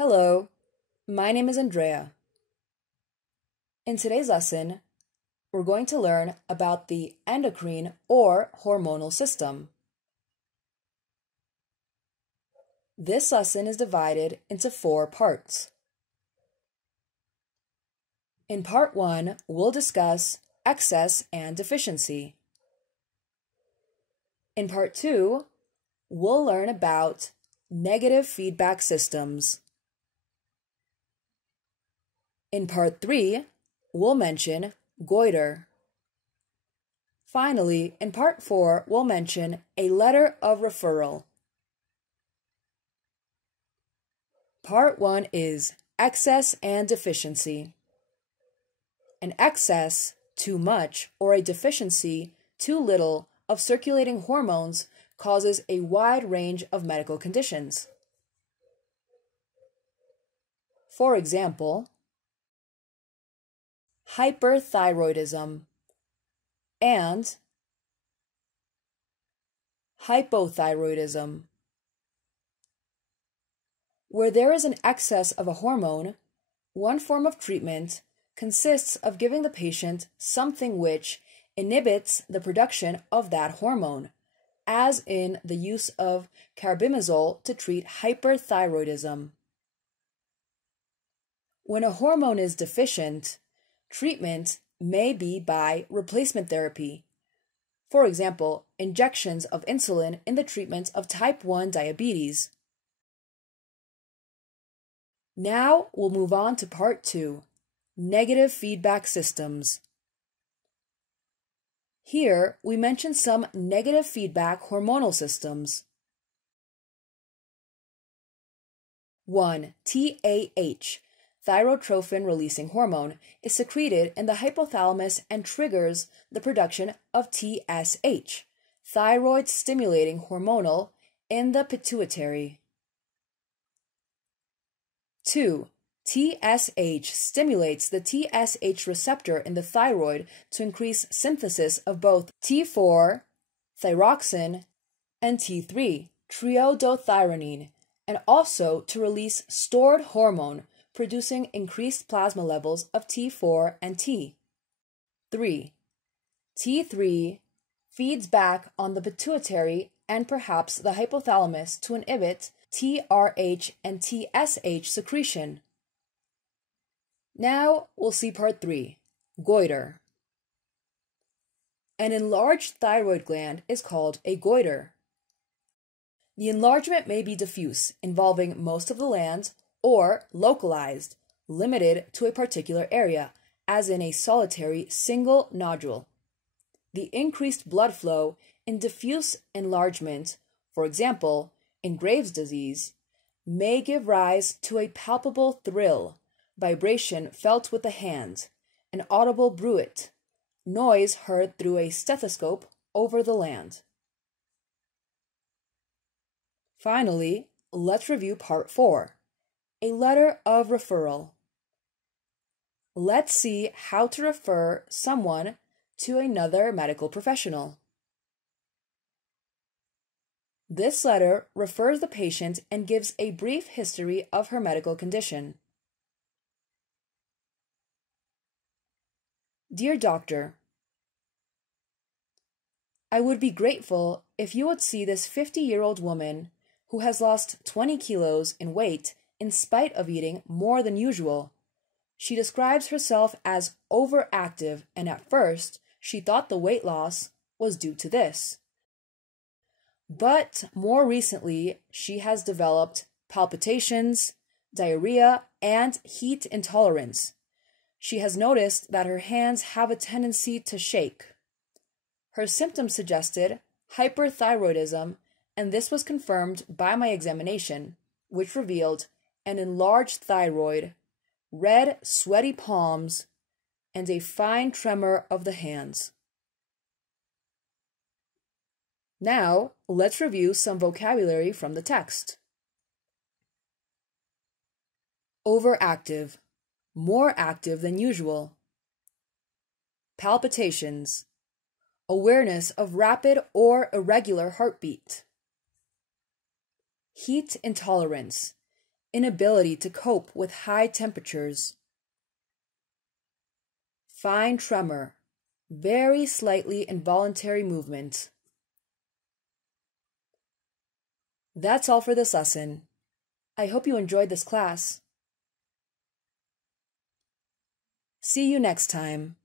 Hello, my name is Andrea. In today's lesson, we're going to learn about the endocrine or hormonal system. This lesson is divided into 4 parts. In part 1, we'll discuss excess and deficiency. In part 2, we'll learn about negative feedback systems. In part 3, we'll mention Goitre. Finally, in part 4, we'll mention a letter of referral. Part 1 is excess and deficiency. An excess, too much, or a deficiency, too little, of circulating hormones causes a wide range of medical conditions. For example, hyperthyroidism and hypothyroidism. Where there is an excess of a hormone, one form of treatment consists of giving the patient something which inhibits the production of that hormone, as in the use of carbimazole to treat hyperthyroidism. When a hormone is deficient, treatment may be by replacement therapy. For example, injections of insulin in the treatment of type 1 diabetes. Now we'll move on to part 2, negative feedback systems. Here we mention some negative feedback hormonal systems. 1. TAH, thyrotrophin-releasing hormone, is secreted in the hypothalamus and triggers the production of TSH, thyroid-stimulating hormonal, in the pituitary. 2. TSH stimulates the TSH receptor in the thyroid to increase synthesis of both T4, thyroxine, and T3, triiodothyronine, and also to release stored hormone, producing increased plasma levels of T4 and T. 3. T3 feeds back on the pituitary and perhaps the hypothalamus to inhibit TRH and TSH secretion. Now we'll see part 3, goiter. An enlarged thyroid gland is called a goiter. The enlargement may be diffuse, involving most of the gland, or localized, limited to a particular area, as in a solitary single nodule. The increased blood flow in diffuse enlargement, for example, in Graves' disease, may give rise to a palpable thrill, vibration felt with the hand, an audible bruit, noise heard through a stethoscope over the land. Finally, let's review part 4, a letter of referral. Let's see how to refer someone to another medical professional. This letter refers the patient and gives a brief history of her medical condition. Dear Doctor, I would be grateful if you would see this 50-year-old woman who has lost 20 kilos in weight in spite of eating more than usual. She describes herself as overactive, and at first she thought the weight loss was due to this. But more recently, she has developed palpitations, diarrhea, and heat intolerance. She has noticed that her hands have a tendency to shake. Her symptoms suggested hyperthyroidism, and this was confirmed by my examination, which revealed an enlarged thyroid, red, sweaty palms, and a fine tremor of the hands. Now, let's review some vocabulary from the text. Overactive, more active than usual. Palpitations, awareness of rapid or irregular heartbeat. Heat intolerance, inability to cope with high temperatures. Fine tremor, very slightly involuntary movement. That's all for this lesson. I hope you enjoyed this class. See you next time.